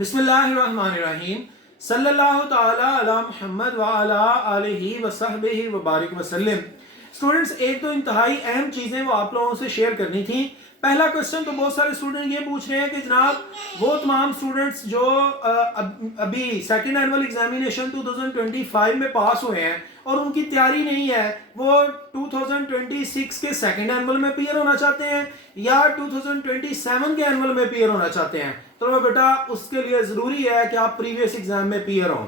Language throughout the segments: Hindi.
बिस्मिल्लाहिर्रहमानिर्रहीम सल्लल्लाहु ताला अला मुहम्मद व अला आलिहि व सहबिहि व बारिक वसल्लम। स्टूडेंट्स, एक तो इंतहाई अहम चीज़ें वो आप लोगों से शेयर करनी थी। पहला क्वेश्चन तो बहुत सारे स्टूडेंट ये पूछ रहे हैं कि जनाब वो तमाम स्टूडेंट्स जो अभी सेकंड एनुअल एग्जामिनेशन 2025 में पास हुए हैं और उनकी तैयारी नहीं है, वो 2026 के सेकंड एनुअल में अपीयर होना चाहते हैं या 2027 के एनुअल में अपीयर होना चाहते हैं, तो बेटा उसके लिए ज़रूरी है कि आप प्रीवियस एग्जाम में अपीयर हों।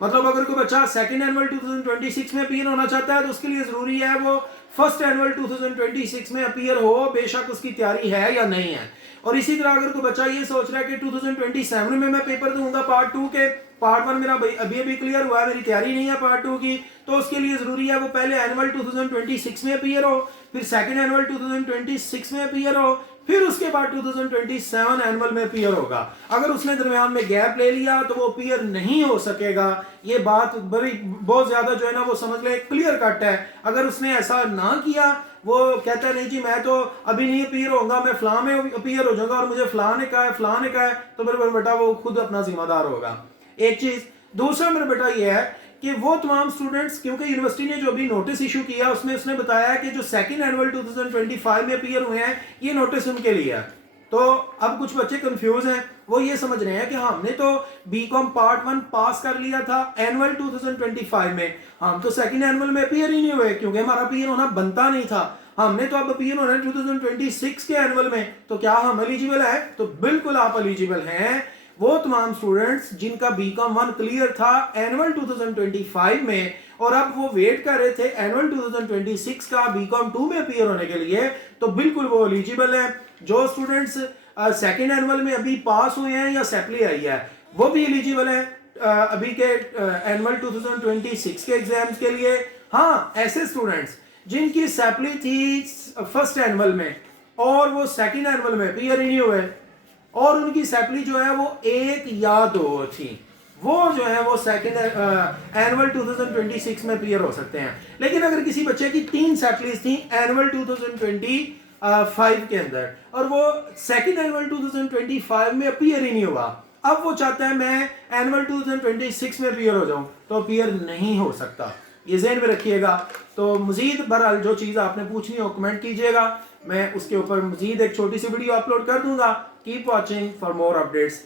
मतलब अगर कोई बच्चा सेकंड एनुअल 2026 में अपीयर होना चाहता है तो उसके लिए ज़रूरी है वो फर्स्ट एनुअल 2026 में अपीयर हो, बेशक उसकी तैयारी है या नहीं है। और इसी तरह अगर कोई बच्चा ये सोच रहा है कि 2027 में मैं पेपर दूंगा पार्ट 2 के, पार्ट 1 मेरा अभी क्लियर हुआ है, मेरी तैयारी नहीं है पार्ट 2 की, तो उसके लिए ज़रूरी है वो पहले एनुअल 2026 में अपीयर हो, फिर सेकंड एनुअल 2026 में अपीयर हो, फिर उसके बाद 2027 एनुअल में अपीयर होगा। अगर उसने दरमियान में गैप ले लिया तो वो अपीयर नहीं हो सकेगा। ये बात बड़ी बहुत ज़्यादा जो है ना वो समझ ले क्लियर कट है। अगर उसने ऐसा ना किया, वो कहता है नहीं जी मैं तो अभी नहीं अपीयर होगा, मैं फलां में अपीयर हो जाऊंगा और मुझे फलां ने कहा है, तो मेरे बेटा वो खुद अपना जिम्मेदार होगा। एक चीज़। दूसरा मेरा बेटा ये है कि वो तमाम स्टूडेंट्स, क्योंकि यूनिवर्सिटी ने जो अभी नोटिस इशू किया उसमें उसने बताया कि जो सेकंड एनुअल 2025 में अपीयर हुए हैं ये नोटिस उनके लिए है। तो अब कुछ बच्चे कंफ्यूज हैं, वो ये समझ रहे हैं कि हमने तो बीकॉम पार्ट 1 पास कर लिया था एनुअल 2025 में, हम तो सेकंड एनुअल में अपीयर ही नहीं हुए क्योंकि हमारा अपीयर होना बनता नहीं था, हमने तो अब अपीयर होना है 2026 के एनुअल में, तो क्या हम एलिजिबल है? तो बिल्कुल आप एलिजिबल हैं। वो तमाम स्टूडेंट्स जिनका बीकॉम 1 क्लियर था एनुअल 2025 में और अब वो वेट कर रहे थे एनुअल 2026 का बीकॉम 2 में अपीयर होने के लिए, तो बिल्कुल वो एलिजिबल है। जो स्टूडेंट्स सेकंड एनुअल में अभी पास हुए हैं या सैपली आई है वो भी एलिजिबल है अभी के एनुअल 2026 के एग्जाम्स के लिए। हाँ, ऐसे स्टूडेंट्स जिनकी सैपली थी फर्स्ट एनुअल में और वो सेकंड एनुअल में अपीयर ही नहीं हुए और उनकी सैपली जो है वो 1 या 2 थी, वो जो है वो सेकंड एनुअल 2026 में अपीयर हो सकते हैं। लेकिन अगर किसी बच्चे की 3 सैपलीज थी एनुअल 2025 के अंदर और वो सेकंड एनुअल 2025 में अपीयर ही नहीं हुआ, अब वो चाहता है मैं एनुअल 2026 में अपीयर हो जाऊं, तो अपीयर नहीं हो सकता। ये ज़हन में रखिएगा। तो मजीद बहरहाल जो चीज़ आपने पूछनी हो कमेंट कीजिएगा, मैं उसके ऊपर मजीद एक छोटी सी वीडियो अपलोड कर दूंगा। Keep watching for more updates.